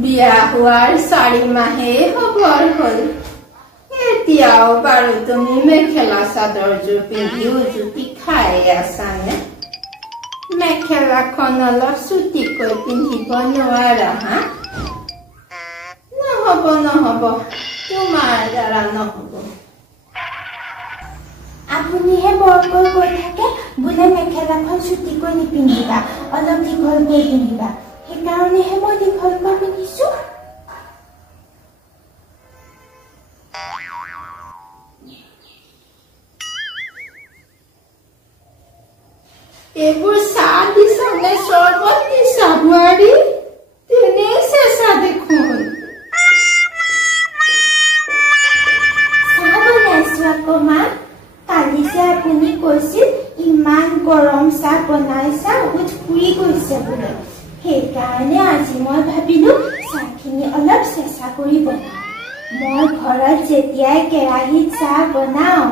বিয়া হোৱাৰ 4 মাহে হবৰ হ'ল এতিয়াও বাৰু তুমি মেখেলা চাদৰযোৰ পিন্ধি উজুতি খাই আছানে মেখেলাখন অলপ চুটিকৈ পিন্ধিব নোৱাৰা হা নহব তোমাৰ দ্বাৰা নহব আপুনিহে বৰকৈ কৈ থাকে বোলে মেখেলাখন চুটিকৈ নিপিন্ধিবা অলপ দীঘলকৈ পিন্ধিবা সেইকাৰণেহে মই দীঘলকৈ পিন্ধিছো এইবোৰ চাহ দিছা নে চৰবত দিছা বোৱাৰী তেনেই চেঁচা দেখোন চাহ বনাইছো আকৌ মা কালি যে আপুনি কৈছিল ইমান গৰম চাহ বনাইছা উঠ ফুৰি গৈছে বোলে সেইকাৰণে আজি মই ভাবিলো চাহখিনি অলপ চেঁচা কৰি বনাওঁ মই ঘৰত যেতিয়াই কেৰাহীত চাহ বনাওঁ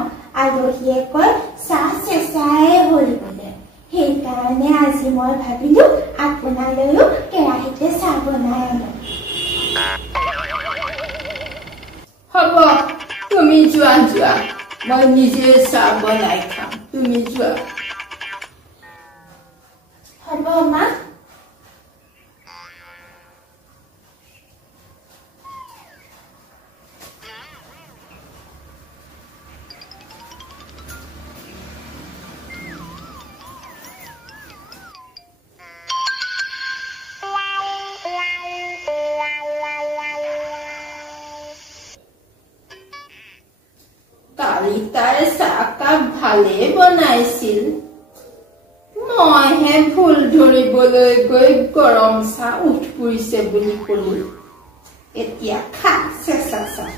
আলহীয়ে কয় চাহ চেঁচাই হ'ল বোলে সেইকাৰণে আজি মই ভাবিলো আপোনালৈও কেৰাহীতে চাহ বনাই আনো হ'ব তুমি যোৱা মই নিজে চাহ বনাই খাম তুমি যোৱা হ'ব মা কালি তাই চাহকাপ ভালে বনাইছিল মইহে ভুল ধৰিবলৈ গৈ গৰম চাহ উঠ পৰিছে বুলি কলো এতিয়া খা চেঁচা চাহ